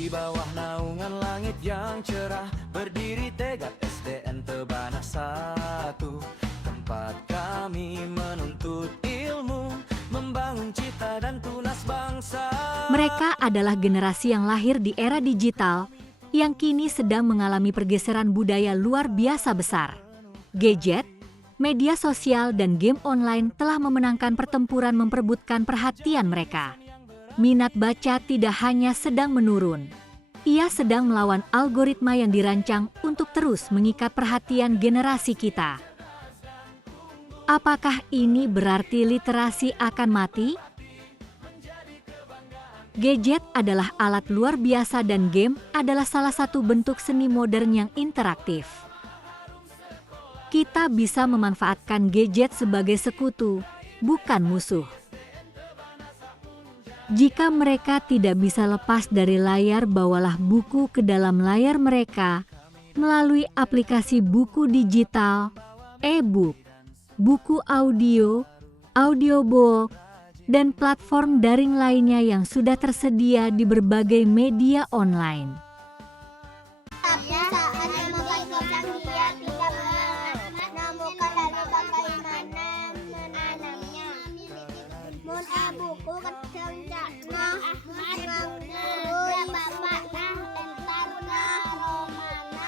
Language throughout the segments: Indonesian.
Di bawah naungan langit yang cerah, berdiri tegak SDN Tebana 1. Tempat kami menuntut ilmu, membangun cita dan tunas bangsa. Mereka adalah generasi yang lahir di era digital, yang kini sedang mengalami pergeseran budaya luar biasa besar. Gadget, media sosial, dan game online telah memenangkan pertempuran memperebutkan perhatian mereka. Minat baca tidak hanya sedang menurun. Ia sedang melawan algoritma yang dirancang untuk terus mengikat perhatian generasi kita. Apakah ini berarti literasi akan mati? Gadget adalah alat luar biasa dan game adalah salah satu bentuk seni modern yang interaktif. Kita bisa memanfaatkan gadget sebagai sekutu, bukan musuh. Jika mereka tidak bisa lepas dari layar, bawalah buku ke dalam layar mereka melalui aplikasi buku digital, e-book, buku audio, audiobook, dan platform daring lainnya yang sudah tersedia di berbagai media online. Tapi saat memegang dia tidak menemukan lalu bagaimana menanamnya. Mun buku kecil nah menganggur bapak entar romana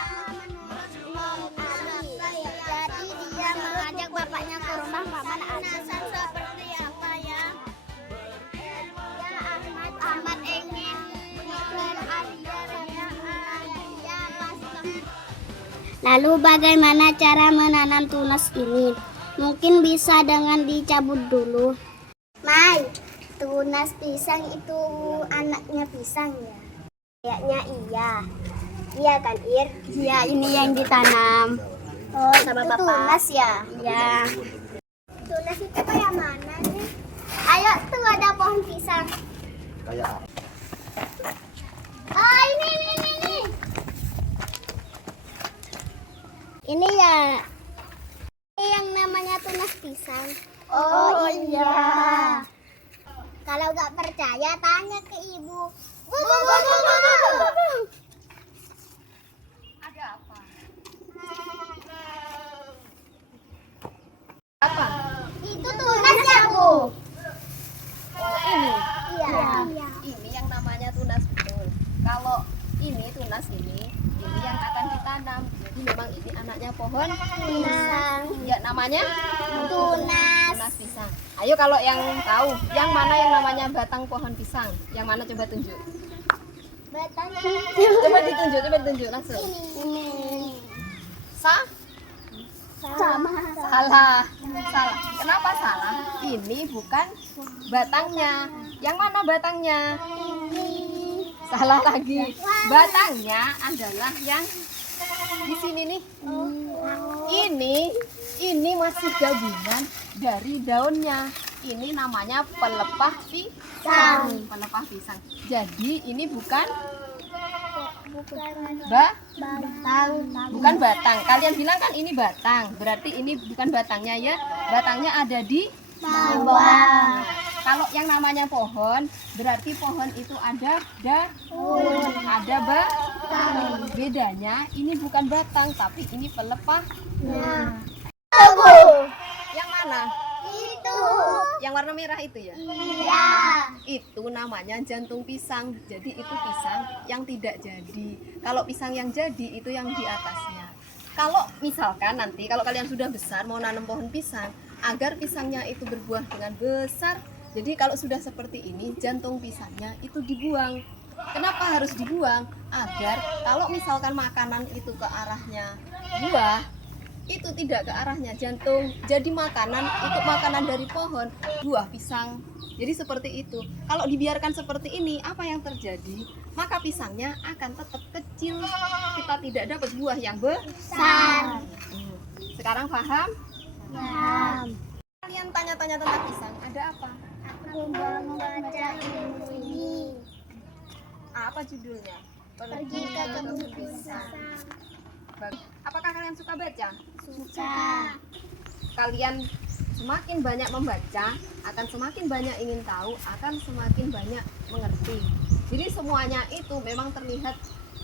jadi dia mengajak bapaknya ke rumah paman alasan seperti apa ya? Ahmad ingin Lalu bagaimana cara menanam tunas ini? Mungkin bisa dengan dicabut dulu. Mai, tunas pisang itu anaknya pisang ya? Kayaknya iya. Iya kan, Ir? Iya, ini yang ditanam. Oh, sama Bapak. Tunas ya? Iya. Tunas itu kayak mana nih? Ayo, tuh ada pohon pisang. Kayak apa? Oh, ini. Ini ya, ini yang namanya tunas pisang. Oh iya. Kalau nggak percaya, tanya ke ibu. Ada apa? Itu tunas ya, Bu? Oh, ini. Iya. Ini yang namanya tunas betul. Kalau ini tunas ini yang akan ditanam. Jadi memang ini anaknya pohon Pisang. Ya, namanya Tunas. tunas pisang. Ayo kalau yang tahu, yang mana yang namanya batang pohon pisang? Yang mana coba tunjuk? Batang. Coba ditunjuk langsung. Ini. Sama. Salah. Kenapa salah? Ini bukan batangnya. Yang mana batangnya? Salah lagi. Batangnya adalah yang di sini nih. Ini masih gabungan dari daunnya. Ini namanya pelepah pisang. Pelepah pisang. Jadi ini bukan bukan batang. Kalian bilang kan ini batang. Berarti ini bukan batangnya ya. Batangnya ada di bawah. Kalau yang namanya pohon, berarti pohon itu ada daun, ada batang. Bedanya ini bukan batang, tapi ini pelepah. Yang mana? Itu. Yang warna merah itu ya? Iya. Itu namanya jantung pisang. Jadi itu pisang yang tidak jadi. Kalau pisang yang jadi itu yang di atasnya. Kalau misalkan nanti kalau kalian sudah besar mau nanam pohon pisang, agar pisangnya itu berbuah dengan besar. Jadi kalau sudah seperti ini, jantung pisangnya itu dibuang. Kenapa harus dibuang? Agar kalau misalkan makanan itu ke arahnya buah, itu tidak ke arahnya jantung. Jadi makanan itu makanan dari pohon, buah pisang. Jadi seperti itu. Kalau dibiarkan seperti ini, apa yang terjadi? Maka pisangnya akan tetap kecil. Kita tidak dapat buah yang besar. Sekarang paham? Ya. Kalian tanya-tanya tentang pisang, ada apa? Aku mau membaca ilmu ini. Apa judulnya? Pergi ke kebun pisang. Apakah kalian suka baca? Suka. Kalian semakin banyak membaca, akan semakin banyak ingin tahu, akan semakin banyak mengerti. Jadi semuanya itu memang terlihat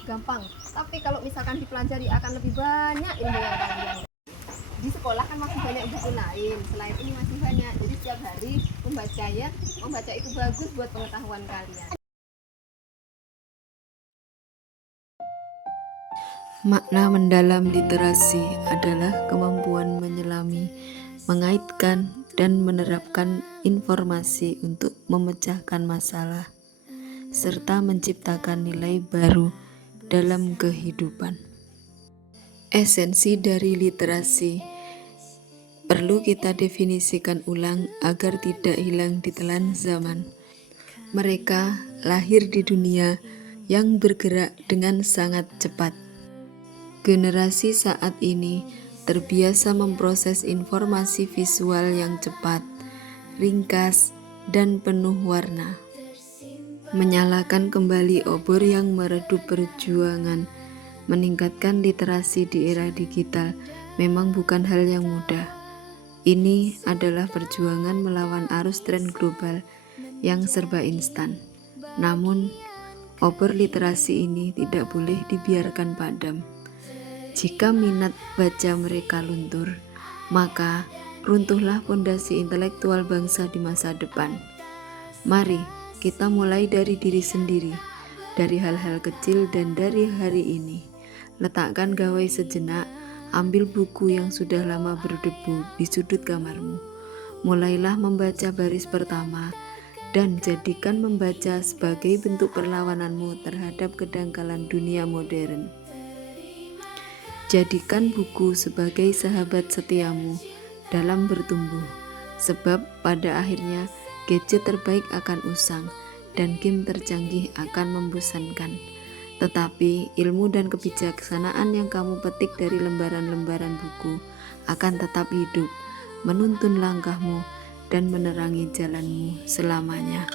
gampang, tapi kalau misalkan dipelajari akan lebih banyak ilmu yang kalian. Di sekolah kan masih banyak buku lain, selain ini masih banyak. Jadi setiap hari membaca itu bagus buat pengetahuan kalian. Makna mendalam literasi adalah kemampuan menyelami, mengaitkan, dan menerapkan informasi untuk memecahkan masalah, serta menciptakan nilai baru dalam kehidupan. Esensi dari literasi perlu kita definisikan ulang agar tidak hilang ditelan zaman. Mereka lahir di dunia yang bergerak dengan sangat cepat. Generasi saat ini terbiasa memproses informasi visual yang cepat, ringkas, dan penuh warna. Menyalakan kembali obor yang meredup perjuangan, meningkatkan literasi di era digital memang bukan hal yang mudah. Ini adalah perjuangan melawan arus tren global yang serba instan. Namun, obor literasi ini tidak boleh dibiarkan padam. Jika minat baca mereka luntur, maka runtuhlah fondasi intelektual bangsa di masa depan. Mari kita mulai dari diri sendiri, dari hal-hal kecil dan dari hari ini. Letakkan gawai sejenak, ambil buku yang sudah lama berdebu di sudut kamarmu. Mulailah membaca baris pertama, dan jadikan membaca sebagai bentuk perlawananmu terhadap kedangkalan dunia modern. Jadikan buku sebagai sahabat setiamu dalam bertumbuh, sebab pada akhirnya gadget terbaik akan usang dan game tercanggih akan membosankan. Tetapi ilmu dan kebijaksanaan yang kamu petik dari lembaran-lembaran buku akan tetap hidup, menuntun langkahmu dan menerangi jalanmu selamanya.